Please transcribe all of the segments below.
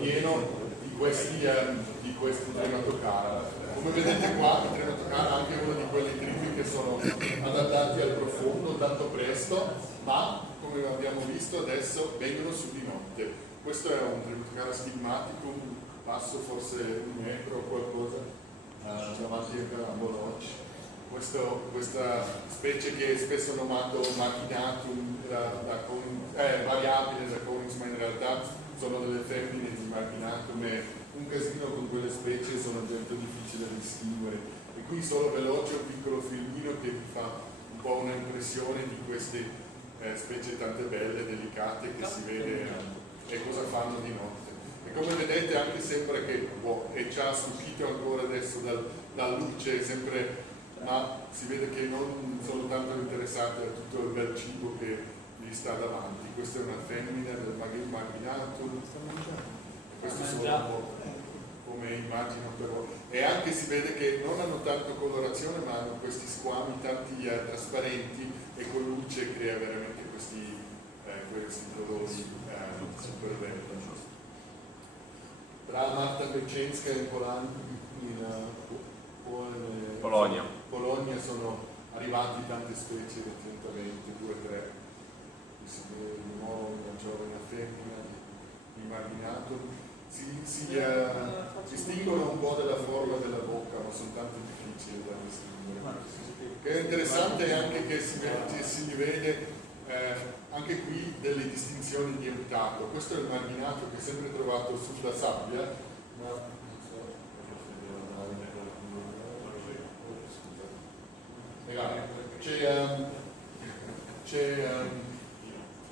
pieno di questi Trematocara. Come vedete qua, il Trematocara è anche uno di quelli tripi che sono adattati al profondo tanto presto, ma come abbiamo visto adesso vengono su di notte. Questo è un Trematocara stigmaticum, basso forse 1 metro o qualcosa, davanti a Bologna. Questa specie che è spesso nomato marginatum, variabile da Conis, ma in realtà sono delle femmine di marginatum, e un casino con quelle specie sono molto difficili da distinguere. E qui solo veloce un piccolo filmino che vi fa un po' un'impressione di queste specie tante belle, delicate, che si vede e cosa fanno di notte. E come vedete anche sembra che è già stupito ancora adesso dalla luce, sempre, ma si vede che non sono tanto interessati a tutto il bel cibo che gli sta davanti. Questa è una femmina del marginatum, questo sono un po' come immagino però, e anche si vede che non hanno tanto colorazione ma hanno questi squami tanti trasparenti, e con luce crea veramente questi colori super belli. Tra Marta Beczenska e Polonia sono arrivati tante specie recentemente, 2 o 3, si vede di nuovo una giovane femmina di marginatum. Si distinguono un po' dalla forma della bocca, ma sono tanto difficili da distinguere. Che è interessante anche che si vede anche qui delle distinzioni di eutato. Questo è il marginato che è sempre trovato sulla sabbia, ma c'è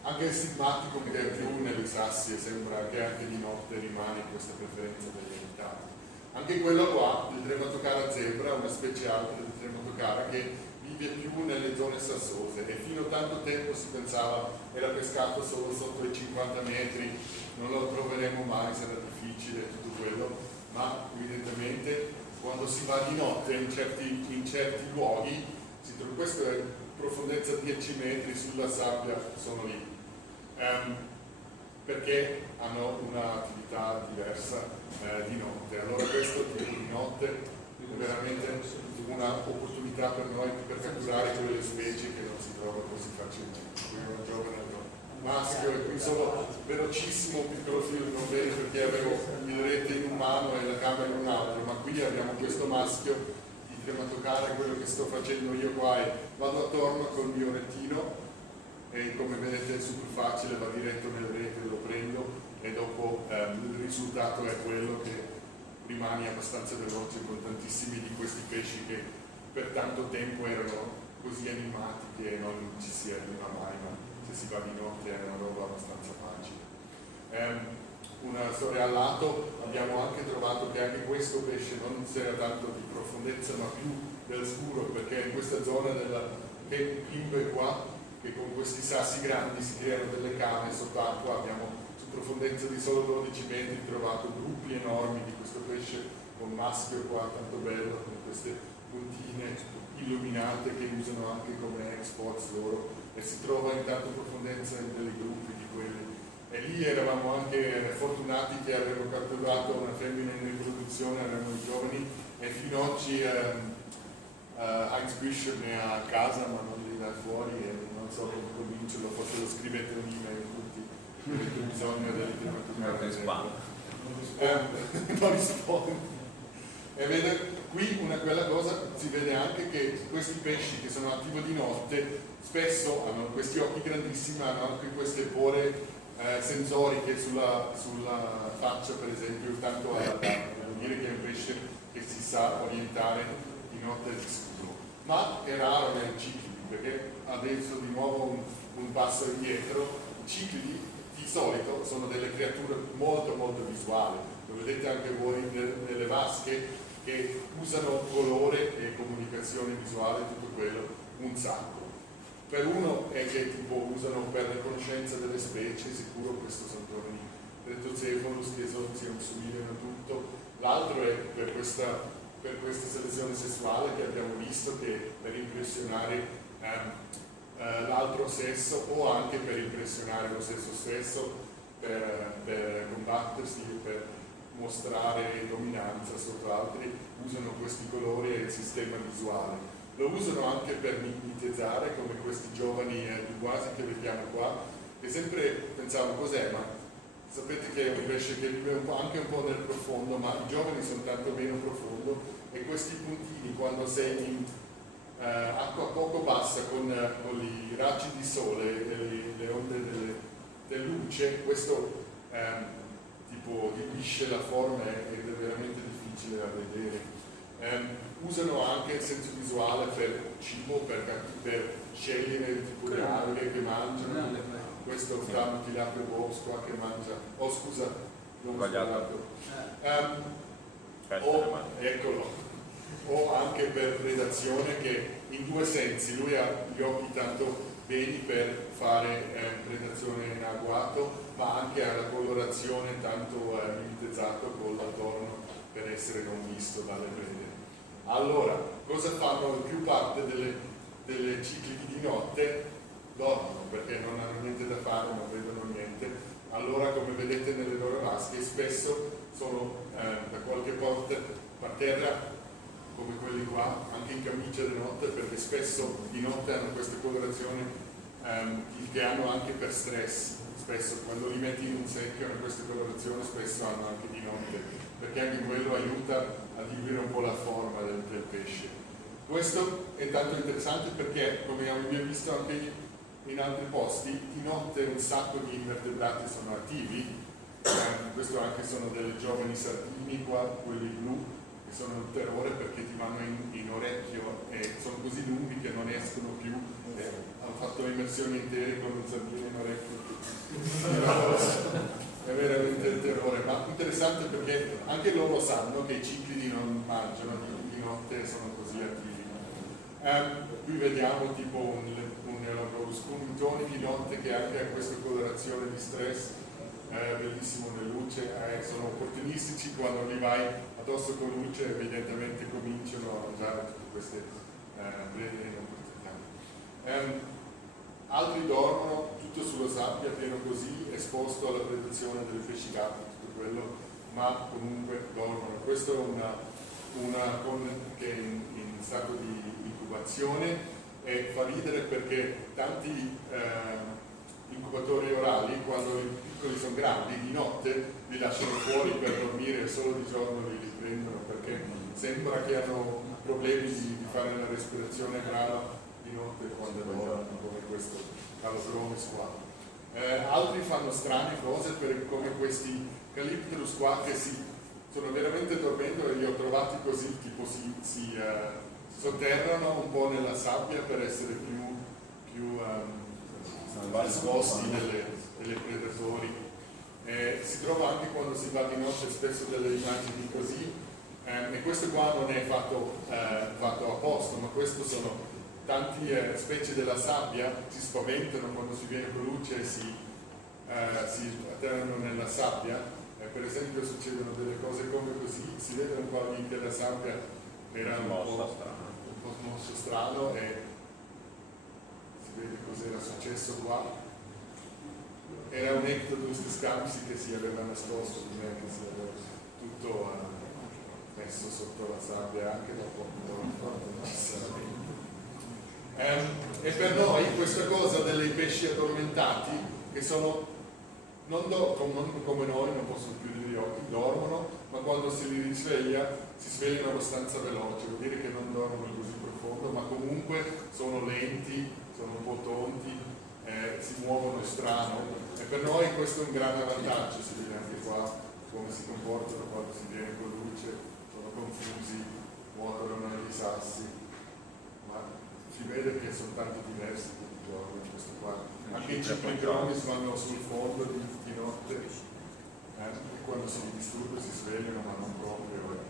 anche il stigmatico che è più nelle sassi, e sembra che anche di notte rimane questa preferenza degli eutati. Anche quello qua, il Trematocara zebra, una specie alta del Trematocara che vive più nelle zone sassose, e fino a tanto tempo si pensava era pescato solo sotto i 50 metri, non lo troveremo mai, sarà difficile tutto quello, ma evidentemente quando si va di notte in certi luoghi, questa è profondezza 10 metri sulla sabbia, sono lì, perché hanno un'attività diversa di notte. Allora questo tipo di notte è veramente un'opportunità per noi per catturare quelle specie che non si trovano così facilmente. Qui è un giovane maschio, e qui solo velocissimo un piccolo film, non bene perché avevo il rete in un mano e la camera in un altro, ma qui abbiamo questo maschio di Trematocara. Quello che sto facendo io qua è vado attorno col mio retino, e come vedete è super facile, va diretto nel rete, lo prendo, e dopo il risultato è quello che rimani abbastanza veloce con tantissimi di questi pesci che per tanto tempo erano così animati che non ci si arriva mai, ma se si va di notte è una roba abbastanza facile. Una storia al lato, abbiamo anche trovato che anche questo pesce non c'era tanto di profondezza ma più del scuro, perché in questa zona della Pimbe qua, che con questi sassi grandi si creano delle cave sott'acqua, abbiamo su profondezza di solo 12 metri trovato gruppi enormi di questo pesce con maschio qua tanto bello, con queste puntine illuminate che usano anche come exports loro, e si trova in tanta profondezza in dei gruppi di quelli. E lì eravamo anche fortunati che avevo catturato una femmina in riproduzione, erano giovani, e fino ad oggi Heinz Büscher ne ha a casa ma non li dà fuori, e non so come convincerlo, forse lo scrivete un'email tutti, avete bisogno del non risponde. E vede qui quella cosa, si vede anche che questi pesci che sono attivi di notte spesso hanno questi occhi grandissimi, hanno anche queste pore sensoriche sulla faccia, per esempio, tanto da dire che è un pesce che si sa orientare di notte e di scuro. Ma è raro nei ciclidi, perché adesso di nuovo un passo indietro. I ciclidi di solito sono delle creature molto molto visuali, lo vedete anche voi nelle vasche, che usano colore e comunicazione visuale, tutto quello, un sacco. Per uno è che tipo usano per riconoscenza delle specie, sicuro questo Santorni Retocephalus che si assomigliano tutto, l'altro è per questa selezione sessuale che abbiamo visto, che per impressionare l'altro sesso o anche per impressionare lo sesso stesso, per combattersi e per mostrare dominanza sotto altri, usano questi colori e il sistema visuale. Lo usano anche per mimetizzare, come questi giovani quasi che vediamo qua, e sempre pensavo cos'è, ma sapete che è un pesce che vive anche un po' nel profondo, ma i giovani sono tanto meno profondo, e questi puntini quando sei in acqua poco bassa con i raggi di sole e le onde della luce, questo tipo diluisce la forma ed è veramente difficile da vedere. Usano anche il senso visuale per cibo, per scegliere il tipo di alghe che mangiano. Questo fa tilapia bobs qua che mangia, oh scusa, non ho sbagliato. Eccolo. O anche per predazione, che in due sensi, lui ha gli occhi tanto beni per fare predazione in agguato, ma anche ha la colorazione tanto mimetizzato con l'adorno per essere non visto dalle prede. Allora, cosa fanno la più parte delle ciclidi di notte? Dormono, perché non hanno niente da fare, non vedono niente. Allora, come vedete nelle loro vasche, spesso sono da qualche parte per terra, come quelli qua, anche in camicia di notte, perché spesso di notte hanno queste colorazioni che hanno anche per stress. Spesso quando li metti in un secchio hanno queste colorazioni, spesso hanno anche di notte, perché anche quello aiuta a diluire un po' la forma del pesce. Questo è tanto interessante perché, come abbiamo visto anche in altri posti, di notte un sacco di invertebrati sono attivi. Questo anche sono delle giovani sardini qua, quelli blu, che sono un terrore perché ti vanno in orecchio e sono così lunghi che non escono più. Hanno fatto le immersioni intere con un sardino in orecchio. È veramente il terrore, ma interessante perché anche loro sanno che i ciclidi non mangiano di notte e sono così attivi. Qui vediamo tipo un spuntone di notte che anche ha questa colorazione di stress, bellissimo nella luce, sono opportunistici. Quando li vai addosso con luce evidentemente cominciano a mangiare tutte queste prede non particolari. Altri dormono tutto sulla sabbia, pieno così, esposto alla predazione delle pesci gatto, tutto quello, ma comunque dormono. Questo è una con che è in stato di incubazione, e fa ridere perché tanti incubatori orali, quando i piccoli sono grandi, di notte li lasciano fuori per dormire e solo di giorno li riprendono, perché sembra che hanno problemi di fare la respirazione grave di notte quando dormono, come questo Calosromis qua. Altri fanno strane cose, come questi Calyptrus qua, che sono veramente dormendo, e li ho trovati così, tipo si sotterrano un po' nella sabbia per essere più nascosti delle predatori. Si trova anche quando si va di notte spesso delle immagini così, e questo qua non è fatto apposta, ma questo sono tante specie della sabbia, si spaventano quando si viene con luce e si atterrano nella sabbia. Per esempio succedono delle cose come così, si vede un po' lì che la sabbia era un po' mosso strano, e si vede cos'era successo qua. Era un Ectodus scamsi che si aveva nascosto, non è che si aveva tutto messo sotto la sabbia anche dopo necessariamente. E per noi questa cosa dei pesci addormentati, che sono non come noi, non possono chiudere gli occhi, dormono, ma quando si li risveglia si svegliano abbastanza veloce, vuol dire che non dormono così profondo, ma comunque sono lenti, sono un po' tonti, si muovono strano, e per noi questo è un grande vantaggio. Si vede anche qua come si comportano quando si viene con luce, sono confusi, nuotano negli sassi, ma si vede che sono tanto diversi tutti i giorni questo qua. Anche i ciclicronis vanno sul fondo di notte, e quando si disturba si svegliano, ma non proprio,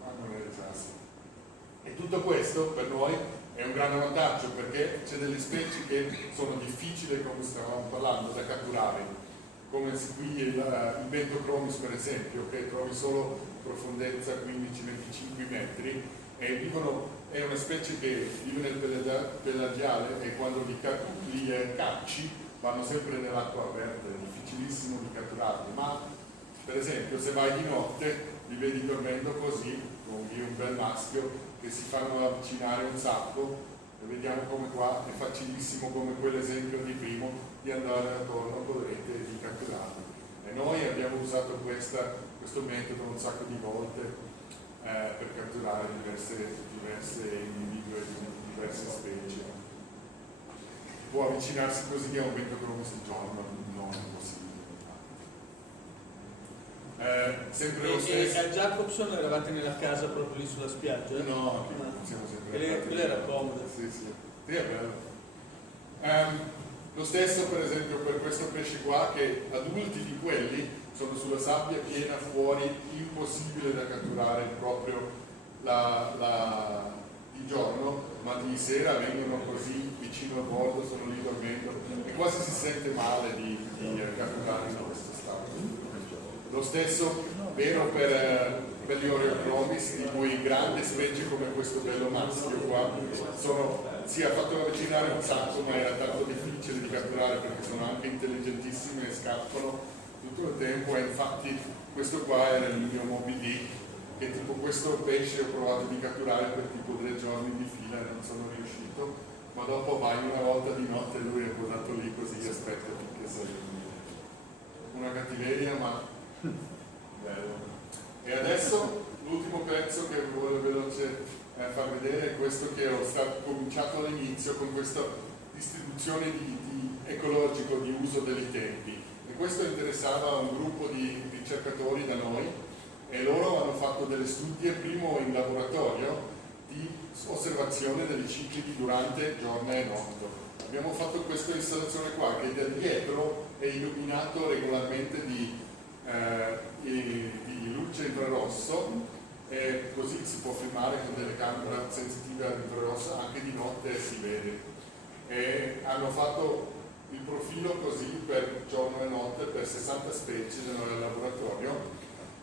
vanno nei sassi. E tutto questo per noi è un grande vantaggio, perché c'è delle specie che sono difficili, come stavamo parlando, da catturare, come qui il Bentocromis per esempio, che trovi solo profondezza 15-25 metri, e è una specie che vive nel pelagiale, e quando li cacci vanno sempre nell'acqua aperta, è difficilissimo di catturarli, ma per esempio se vai di notte li vedi dormendo così, con un bel maschio, che si fanno avvicinare un sacco, e vediamo come qua è facilissimo, come quell'esempio di primo, di andare attorno, potrete di catturarli. E noi abbiamo usato questo metodo un sacco di volte per catturare diverse individui di diverse specie. Può avvicinarsi così a un Pentacromis al giorno, non è possibile. Sempre lo stesso. E a Jacobson eravate nella casa proprio lì sulla spiaggia? No, siamo sempre. Quella era comoda. Sì, è bello. Lo stesso per esempio per questo pesce qua, che adulti di quelli sono sulla sabbia piena fuori, impossibile da catturare proprio di giorno, ma di sera vengono così vicino al bordo, sono lì dormendo e quasi si sente male di catturare in questo stato. Lo stesso vero per gli Oreochromis, di cui grandi specie come questo bello maschio qua si è fatto avvicinare un sacco, ma era tanto difficile di catturare perché sono anche intelligentissime e scappano tutto il tempo, e infatti questo qua era il mio Moby Dick, che tipo questo pesce ho provato di catturare per tipo 3 giorni di fila e non sono riuscito, ma dopo vai una volta di notte e lui è posato lì così, aspetta finché sei una cattiveria, ma bello. E adesso l'ultimo pezzo che voglio veloce far vedere è questo che ho cominciato all'inizio con questa distribuzione ecologico di uso dei tempi, e questo interessava un gruppo di ricercatori da noi, e loro hanno fatto delle studie, primo in laboratorio, di osservazione dei cicli durante giorno e notte. Abbiamo fatto questa installazione qua che da dietro è illuminato regolarmente di luce infrarosso, e così si può filmare con delle camere sensitive all'infrarosso anche di notte, si vede. E hanno fatto il profilo così per giorno e notte per 60 specie nel laboratorio,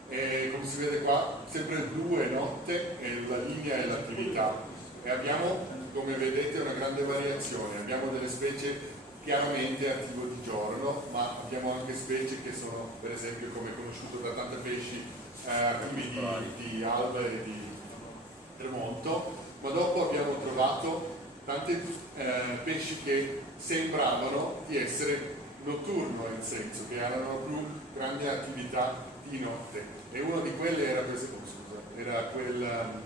e come si vede qua sempre il blu è notte e la linea è l'attività, e abbiamo, come vedete, una grande variazione. Abbiamo delle specie chiaramente attivo di giorno, ma abbiamo anche specie che sono, per esempio, come conosciuto da tanti pesci, di alba e di tramonto, ma dopo abbiamo trovato tanti pesci che sembravano di essere notturno, nel senso che avevano più grande attività di notte, e uno di quelli era quel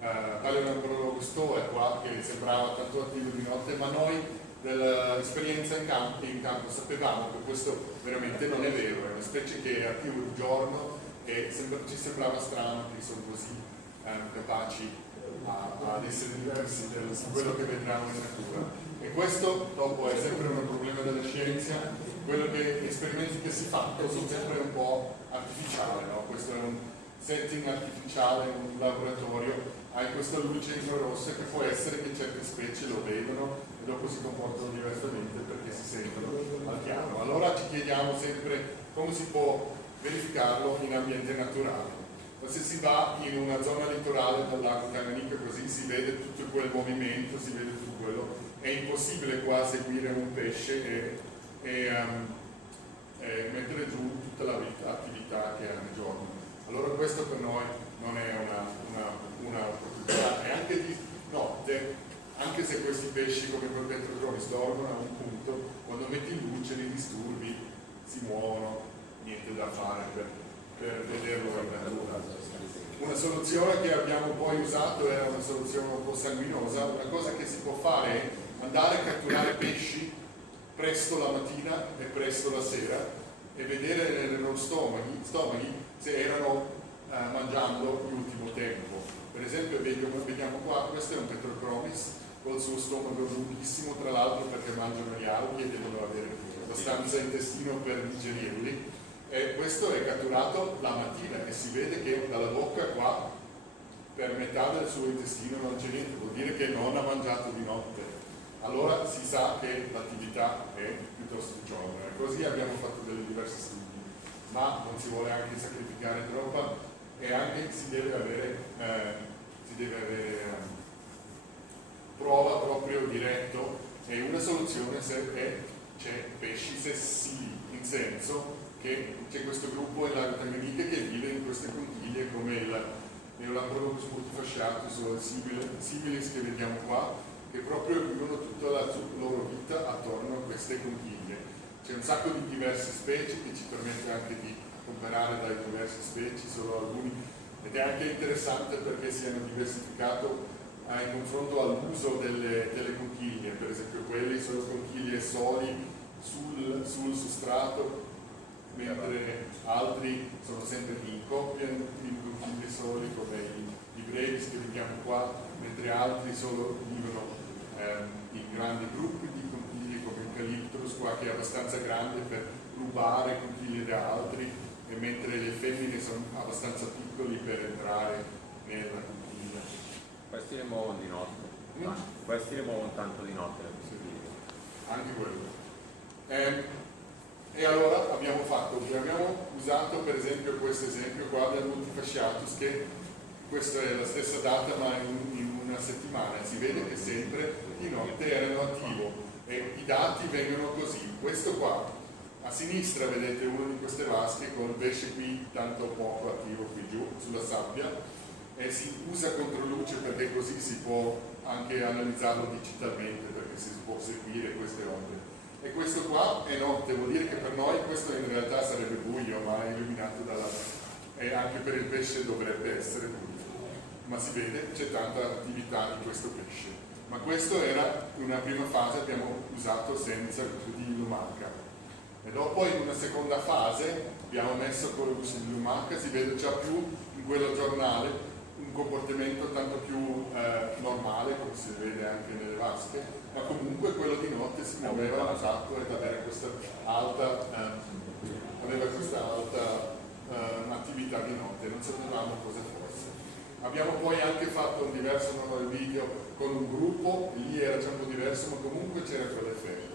Paleoneurologus stoa qua, che sembrava tanto attivo di notte, ma noi dell'esperienza in campo sapevamo che questo veramente non è vero, è una specie che è attiva di giorno, e ci sembrava strano che sono così capaci ad essere diversi da quello che vedremo in natura. E questo dopo è sempre un problema della scienza, gli esperimenti che si fanno sono sempre un po' artificiali, no? Questo è un setting artificiale in un laboratorio, hai questa luce infrarossa che può essere che certe specie lo vedono e dopo si comportano diversamente perché si sentono al chiaro. Allora ci chiediamo sempre come si può verificarlo in ambiente naturale. Ma se si va in una zona litorale del lago Tanganyika, così si vede tutto quel movimento, si vede tutto quello, è impossibile qua seguire un pesce e mettere giù tutta l'attività che ha nel giorno. Allora questo per noi non è una opportunità, e anche di notte, anche se questi pesci come quel Pentacromis dormono a un punto, quando metti in luce li disturbi, si muovono, niente da fare per vederlo in natura. Una soluzione che abbiamo poi usato era una soluzione un po' sanguinosa. Una cosa che si può fare è andare a catturare pesci presto la mattina e presto la sera e vedere nei loro stomachi se erano mangiando l'ultimo tempo. Per esempio vediamo qua, questo è un Petrochromis col suo stomaco lunghissimo, tra l'altro perché mangiano gli alghi e devono avere abbastanza intestino per digerirli. E questo è catturato la mattina e si vede che dalla bocca qua per metà del suo intestino non c'è niente, vuol dire che non ha mangiato di notte. Allora si sa che l'attività è piuttosto di giorno, e così abbiamo fatto delle diverse studi, ma non si vuole anche sacrificare troppa, e anche si deve avere prova proprio diretto, e una soluzione è c'è pesci sessili, in senso che c'è questo gruppo in Lago Tanganyika che vive in queste conchiglie come il Neolamprologus multifasciatus o il Sibilis che vediamo qua, che proprio vivono tutta la loro vita attorno a queste conchiglie. C'è un sacco di diverse specie che ci permette anche di comparare dai diverse specie, solo alcuni, ed è anche interessante perché si hanno diversificato in confronto all'uso delle conchiglie. Per esempio quelli sono conchiglie soli sul substrato, mentre altri sono sempre in coppia in conchiglie soli come i brevis che vediamo qua, mentre altri solo vivono in grandi gruppi di conchiglie come il Calyptrus qua, che è abbastanza grande per rubare conchiglie da altri, e mentre le femmine sono abbastanza piccoli per entrare nella conchiglia. Questi le muovono di notte. Questi le muovono tanto di notte. Anche quello. E allora abbiamo usato per esempio questo esempio qua del multifasciatus, che questa è la stessa data ma in una settimana, si vede che sempre di notte erano attivo e i dati vengono così. Questo qua a sinistra vedete uno di queste vasche con il pesce qui tanto poco attivo qui giù sulla sabbia, e si usa controluce perché così si può anche analizzarlo digitalmente, perché si può seguire queste onde. E questo qua è notte, vuol dire che per noi questo in realtà sarebbe buio, ma è illuminato dalla... e anche per il pesce dovrebbe essere buio, ma si vede c'è tanta attività di questo pesce. Ma questo era una prima fase, abbiamo usato senza di lumaca, e dopo in una seconda fase abbiamo messo con luce di lumaca, si vede già più in quello giornale un comportamento tanto più normale, come si vede anche nelle vasche, ma comunque quello di notte si muoveva esatto ed aveva questa alta attività di notte, non sapevamo cosa fosse. Abbiamo poi anche fatto un diverso video con un gruppo, lì era già un po' diverso, ma comunque c'era quell'effetto.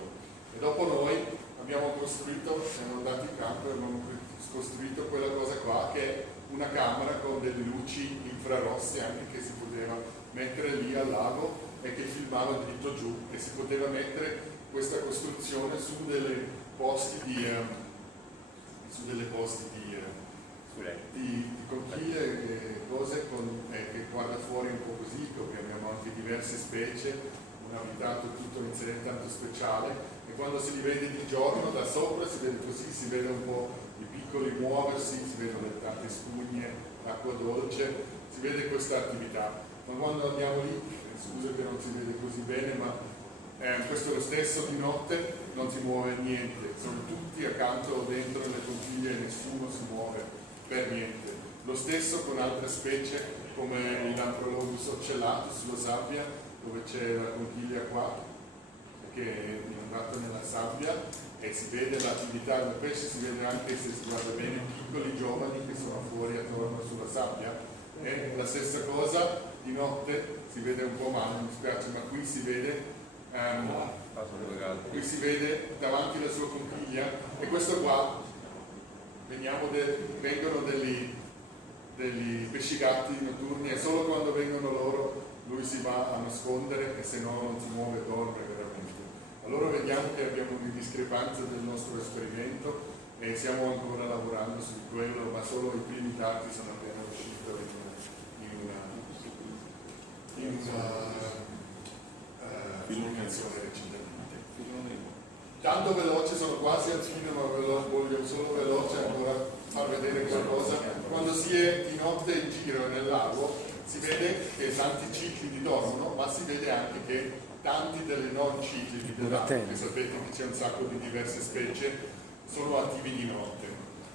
E dopo noi abbiamo costruito, siamo andati in campo e abbiamo costruito quella cosa qua, che è una camera con delle luci infrarosse anche, che si poteva mettere lì al lago e che filmava dritto giù, e si poteva mettere questa costruzione su delle posti di conchiglie e cose che guarda fuori un po' così, dove abbiamo anche diverse specie, un abitato tutto in sé tanto speciale, e quando si li vede di giorno da sopra si vede così, si vede un po' i piccoli muoversi, si vedono le tante spugne, l'acqua dolce, si vede questa attività. Ma quando andiamo lì, scusa che non si vede così bene, ma questo è lo stesso di notte, non si muove niente, sono tutti accanto o dentro le conchiglie e nessuno si muove per niente. Lo stesso con altre specie come il Lamprologus ocellatus sulla sabbia, dove c'è la conchiglia qua che è inondato nella sabbia, e si vede l'attività del pesce, si vede anche, se si guarda bene, i piccoli giovani che sono fuori attorno sulla sabbia. E la stessa cosa di notte, si vede un po' male, mi spiace, ma qui si vede davanti alla sua conchiglia, e questo qua vengono degli pescigatti notturni, e solo quando vengono loro lui si va a nascondere, e se no non si muove, dorme veramente. Allora vediamo che abbiamo una discrepanza del nostro esperimento e stiamo ancora lavorando su quello, ma solo i primi dati sono appena usciti in pubblicazione recentemente. Tanto veloce, sono quasi al fine, ma voglio solo veloce ancora far vedere qualcosa. Quando si è di notte in giro nel lago si vede che tanti ciclidi dormono, ma si vede anche che tanti delle non ciclidi dell'acqua, che sapete che c'è un sacco di diverse specie, sono attivi di notte.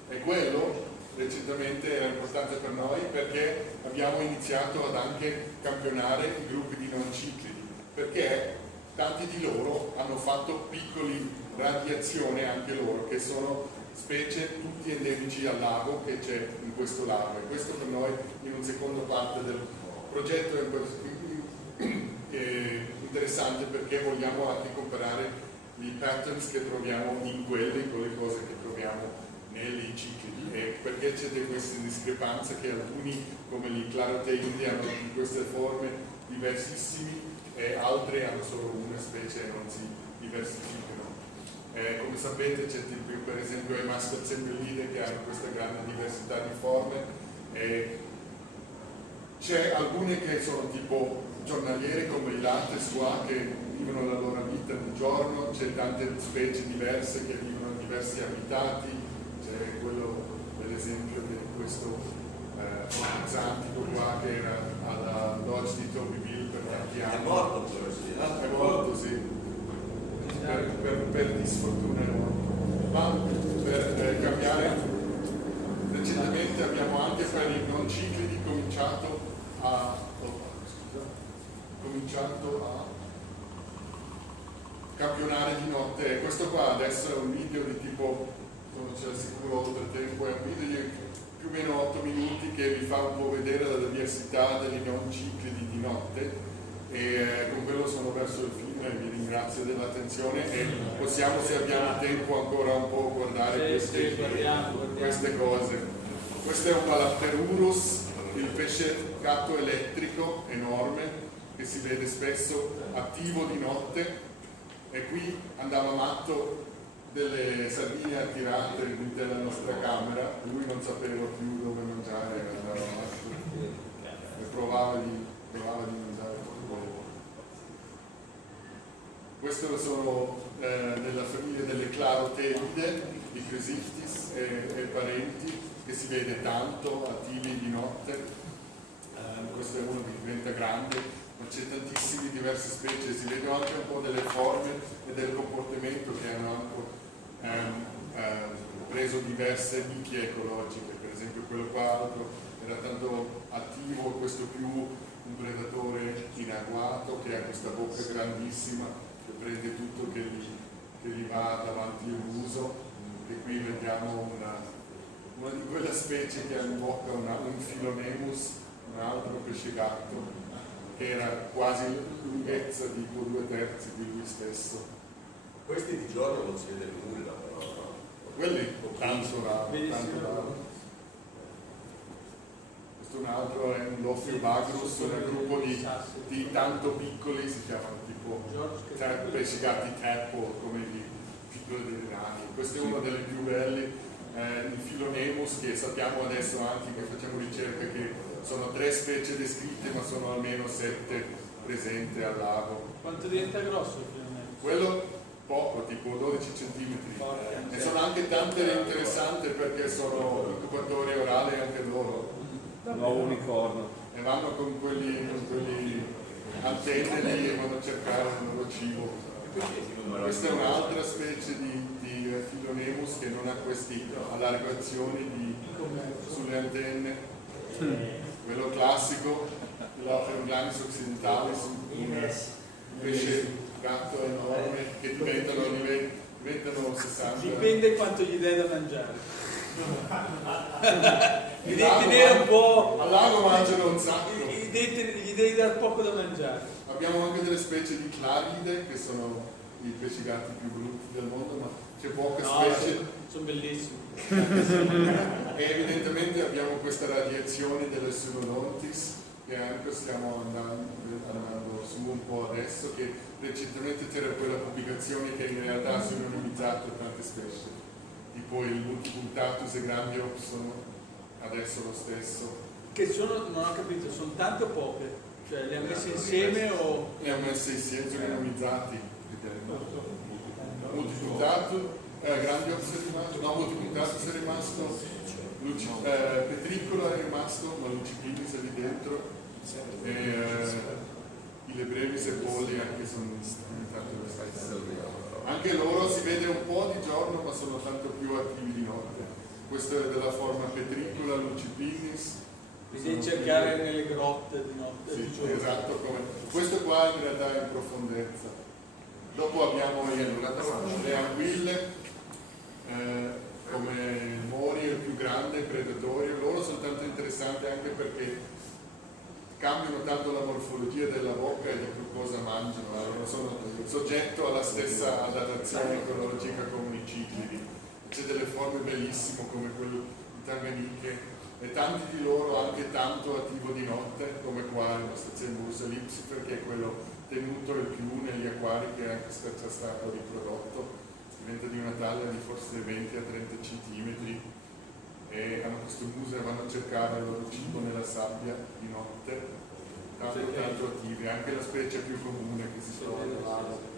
E quello recentemente era importante per noi, perché abbiamo iniziato ad anche campionare i gruppi di non ciclidi, perché tanti di loro hanno fatto piccoli radiazione anche loro, che sono specie tutti endemici al lago che c'è in questo lago, e questo per noi in un secondo parte del progetto è interessante, perché vogliamo anche comparare i patterns che troviamo in quelli con le cose che troviamo nei ciclidi, e perché c'è queste discrepanze che alcuni come gli claroteidi hanno queste forme diversissime e altre hanno solo una specie e non si diversificano. Come sapete c'è per esempio i mascalzembellide che hanno questa grande diversità di forme. C'è alcune che sono tipo giornaliere come i lattes qua che vivono la loro vita di giorno, c'è tante specie diverse che vivono in diversi abitati, c'è quello per esempio di questo zantico qua che era alla lodge di Tobyville per tanti anni. È morto quello, sì. È morto, sì. Per disfortuna è morto. Ma per cambiare, recentemente abbiamo anche per i non ciclidi cominciato a campionare di notte. Questo qua adesso è un video di tipo, non c'è sicuro oltre tempo, è un video di più o meno 8 minuti che vi fa un po' vedere la diversità degli non ciclidi di notte, e con quello sono verso il fine e vi ringrazio dell'attenzione e possiamo, se abbiamo tempo, ancora un po' guardare queste cose. Questo è un Balapterurus, il pesce gatto elettrico enorme che si vede spesso attivo di notte, e qui andava matto delle sardine attirate all'interno della nostra camera, lui non sapeva più dove mangiare, andava matto e provava di mangiare tutto. Questo sono della famiglia delle Clarotelide, i Chrysictis e parenti, che si vede tanto attivi di notte. Questo è uno che diventa grande, ma c'è tantissime diverse specie, si vedono anche un po' delle forme e del comportamento che hanno anche preso diverse nicchie ecologiche. Per esempio quello qua altro era tanto attivo, questo più un predatore in agguato che ha questa bocca grandissima che prende tutto che gli va davanti all'uso, e qui vediamo una di quelle specie che ha in bocca un Philonemus, un altro pesce gatto che era quasi lunghezza di 2/3 di lui stesso. Questi di giorno non si vede nulla, però. Quelli tanto raro. Questo è un altro, è un Lophiobaghrus, un gruppo di tanto piccoli, si chiamano tipo pesci gatti tadpole, come i piccoli dei rani. Questo è uno delle più belli. Il Philonemus, che sappiamo adesso anche che facciamo ricerche che sono 3 specie descritte ma sono almeno 7 presenti al lago. Quanto diventa grosso il Philonemus? Quello poco, tipo 12 cm. E sono anche tante interessanti perché sono incubatori orali anche loro. Nuovo unicorno. E vanno con quelli antenne lì e vanno a cercare il loro cibo. Questa è un'altra specie di Philonemus che non ha queste allargazioni sulle antenne. Quello classico, l'Ophroglanis occidentalis, un pesce gatto enorme che diventano 60. Dipende quanto gli dai da mangiare. Gli devi tenere un po'. Al lago mangiano un sacco. Gli devi dare poco da mangiare. Abbiamo anche delle specie di claride che sono i pesci gatti più brutti del mondo, ma c'è poche specie. Sono bellissimi. E evidentemente abbiamo questa radiazione delle Pseudodontis che anche stiamo andando su un po' adesso, che recentemente c'era quella pubblicazione che in realtà sono limitato a tante specie, tipo il Multipunctatus e Grandiops sono adesso lo stesso. Che sono, non ho capito, sono tante o poche? Cioè le ha messe insieme o... Le ha messe insieme, sono nomizzati. Multipunctatus, Grandiops è rimasto, no, Multipunctatus è rimasto, Petricola è rimasto, ma Lucipinis è lì dentro, e i brevis e polli anche sono diventati lo stesso. Anche loro si vede un po' di giorno, ma sono tanto più attivi di notte. Questo è della forma Petricola, Lucipinis. Bisogna cercare nelle grotte di notte. Sì, esatto, come questo qua in realtà è in profondezza. Dopo abbiamo le anguille, come il mori, il più grande, il predatore. Loro sono tanto interessanti anche perché cambiano tanto la morfologia della bocca e di che cosa mangiano. Allora sono soggetto alla stessa adattazione ecologica come i ciclidi. C'è delle forme bellissime come quello di Tanganiche, e tanti di loro anche tanto attivo di notte, come qua nella stazione Bursa Lipsifer, che è quello tenuto il più negli acquari che è anche stato riprodotto. diventa di una taglia di forse 20 a 30 cm e hanno questo muso e vanno a cercare il loro cibo nella sabbia di notte, tanto attivi, anche la specie più comune che si trova nel lago.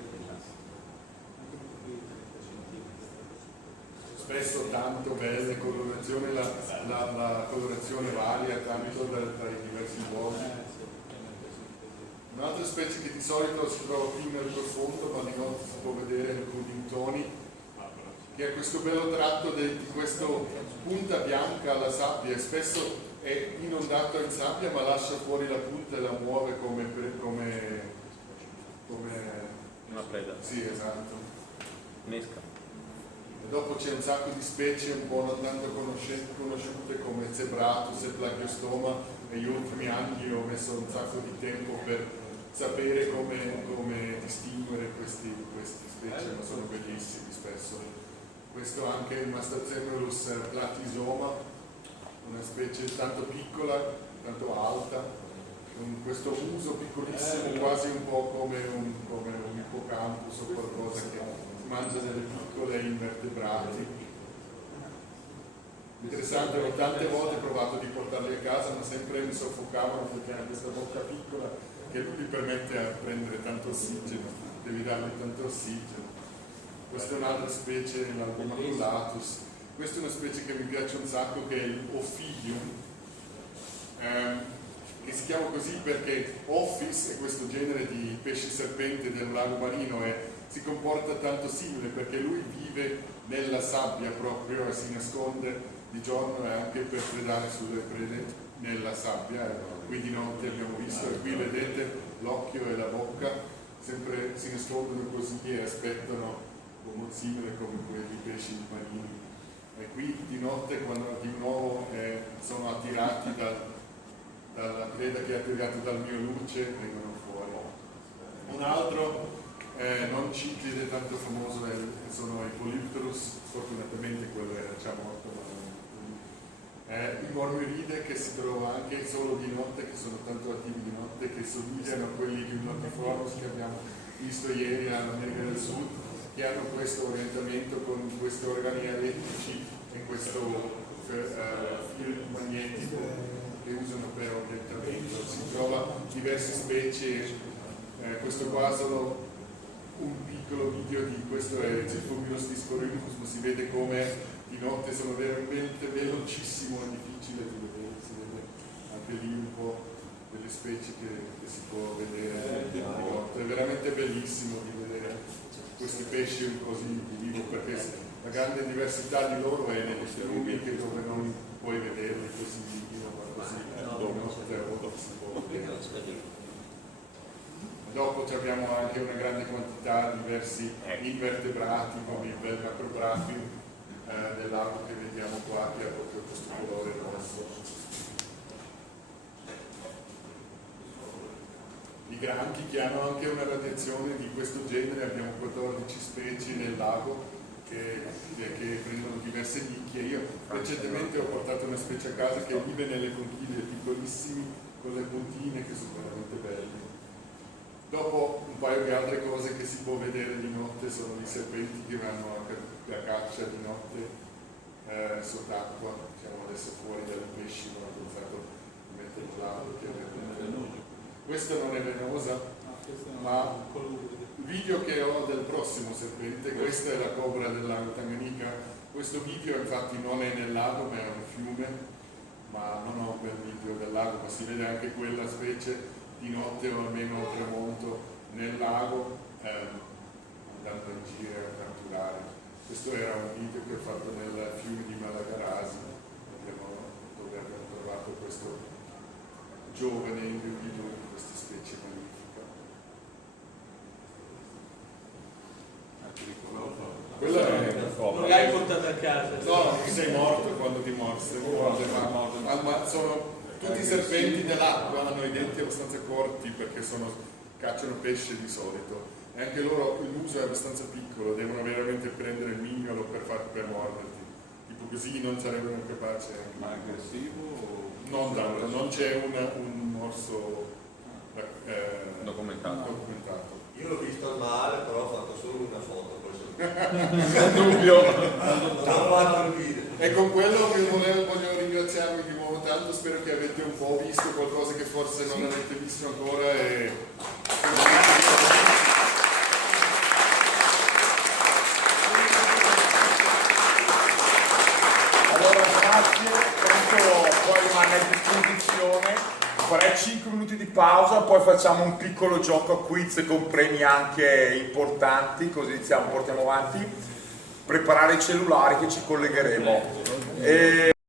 Spesso tanto belle colorazioni, la colorazione varia tanto tra i diversi luoghi. Un'altra specie che di solito si trova più nel profondo, ma di notte si può vedere nei codintoni, che è questo bello tratto di questo punta bianca alla sabbia, e spesso è inondato in sabbia ma lascia fuori la punta e la muove come Una preda. sì, esatto. Nesca. E dopo c'è un sacco di specie un po' non tanto conosciute come Zebratus e Plagiostoma, e negli ultimi anni ho messo un sacco di tempo per sapere come distinguere questi specie, ma sono bellissimi spesso. Questo anche il Mastazemulus platisoma, una specie tanto piccola, tanto alta, con questo muso piccolissimo, quasi un po' come un hippocampus o qualcosa che mangia delle piccole invertebrati. Interessante, tante volte ho provato di portarli a casa, ma sempre mi soffocavano perché hanno questa bocca piccola che non gli permette a prendere tanto ossigeno, devi dargli tanto ossigeno. Questa è un'altra specie, l'Albumaculatus. Questa è una specie che mi piace un sacco, che è il Ophidium, che si chiama così perché Ophis è questo genere di pesce serpente del lago marino e si comporta tanto simile perché lui vive nella sabbia proprio e si nasconde di giorno e anche per predare sulle prede nella sabbia. Qui di notte abbiamo visto e qui vedete l'occhio e la bocca sempre si nascondono così e aspettano come simile come quei pesci marini. E qui di notte quando di nuovo sono attirati dalla preda che è attirata dal mio luce vengono fuori. Un altro non ciclide tanto famoso sono i Polypterus, fortunatamente quello era già morto, i Mormyride che si trova anche solo di notte, che sono tanto attivi di notte, che somigliano a quelli di Notiforus che abbiamo visto ieri all'America del Sud, che hanno questo orientamento con questi organi elettrici e questo filo magnetico che usano per orientamento. Si trova diverse specie, questo qua sono un piccolo video di questo è il Zircomius discorinus, ma si vede come di notte sono veramente velocissimo e difficile di vedere, si vede anche lì un po' delle specie che si può vedere di notte. È veramente bellissimo di vedere questi pesci così di vivo, perché la grande diversità di loro è negli fiumi dove non puoi vederli così vivi, ma così di notte si può vedere. Dopo abbiamo anche una grande quantità di diversi invertebrati come il bel macrobrachium del lago che vediamo qua, che ha proprio questo colore rosso. I granchi che hanno anche una radiazione di questo genere, abbiamo 14 specie nel lago che prendono diverse nicchie. Io recentemente ho portato una specie a casa che vive nelle conchiglie piccolissimi con le puntine che sono veramente belle. Dopo un paio di altre cose che si può vedere di notte sono i serpenti che vanno a caccia di notte sott'acqua, diciamo adesso fuori dai pesci, non ho pensato di metterlo là perché questa non è venosa, ma il video che ho del prossimo serpente, questa è la cobra del lago Tanganica. Questo video infatti non è nel lago ma è un fiume, ma non ho un bel video del lago, ma si vede anche quella specie di notte o almeno a tramonto nel lago andando in giro a catturare. Questo era un video che ho fatto nel fiume di Malagarasi dove abbiamo trovato questo giovane individuo di questa specie magnifica. Quella è... Non l'hai portata a casa? No, sei morto quando ti morse, ma sono tutti i serpenti dell'acqua, hanno i denti abbastanza corti perché cacciano pesce di solito e anche loro il muso è abbastanza piccolo, devono veramente prendere il mignolo per morderti, tipo così non sarebbero capaci. Ma aggressivo? Non tanto, non c'è un morso documentato. documentato. Io l'ho visto al mare, però ho fatto solo una foto. dubbio. Ha fatto il video. E con quello che voglio ringraziarvi di nuovo tanto, spero che avete un po' visto qualcosa che forse non avete visto ancora e... Allora grazie, questo poi rimane a disposizione, farei 5 minuti di pausa, poi facciamo un piccolo gioco a quiz con premi anche importanti, così iniziamo, portiamo avanti, preparare i cellulari che ci collegheremo.